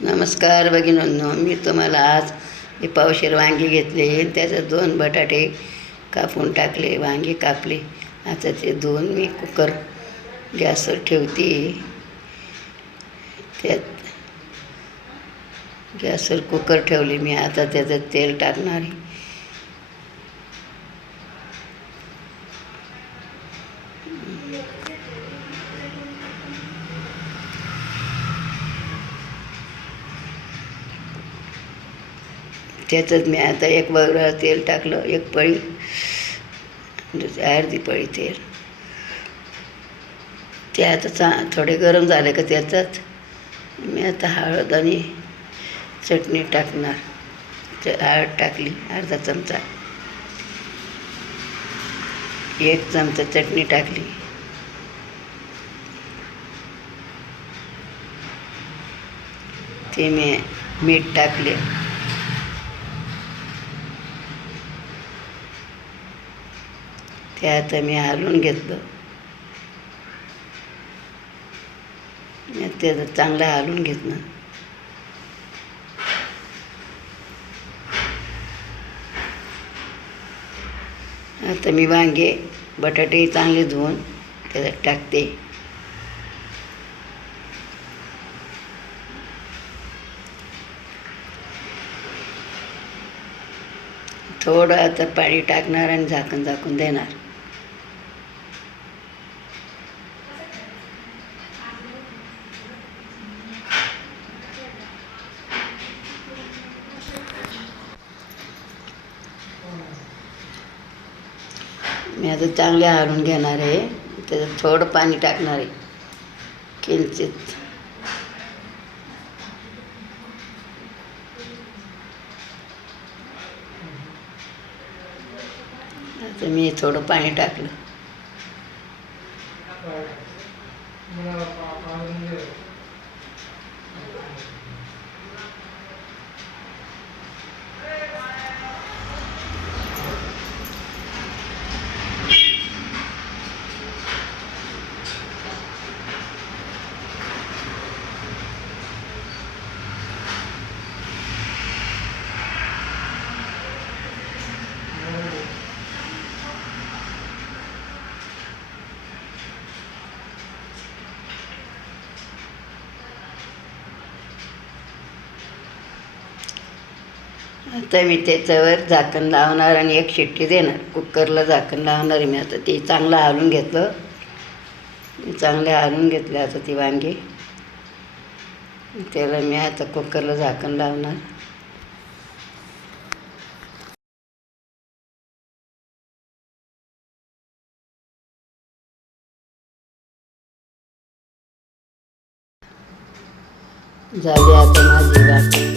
नमस्कार भगिनींनो, मी तुम्हाला आज हे पावशेर वांगी घेतले, त्याच्यात 2 बटाटे कापून टाकले, वांगी कापले. आता ते धुवून मी कुकर गॅसवर ठेवते. त्यात गॅसवर कुकर ठेवले मी. आता त्याच्यात तेल टाकणार आहे. त्याच्यात मी आता एक बरोबर तेल टाकलं, एक पळी, अर्धी पळी तेल. ते आता थोडे गरम झाले का त्याच्यात मी आता हळद आणि चटणी टाकणार. हळद टाकली अर्धा चमचा, 1 चमचा चटणी टाकली, ते मी मीठ टाकले. ते आता मी हलवून घेतलं. ते चांगलं हलवून घेतलं. आता मी वांगे बटाटे चांगले धुवून त्याच्यात टाकते. थोडं आता पाणी टाकणार आणि झाकून देणार. मी आता चांगले हलवून घेणार आहे. त्याच्यात थोडं पाणी टाकणार आहे, किंचित. आता मी थोडं पाणी टाकलं. आता मी त्याच्यावर झाकण लावणार आणि 1 शिट्टी देणार. कुकरला झाकण लावणार आहे मी. आता ते चांगलं हलवून घेतलं. चांगले हलवून घेतले आता ती वांगी. त्याला मी आता कुकरला झाकण लावणार. झाली आता माझी वाट.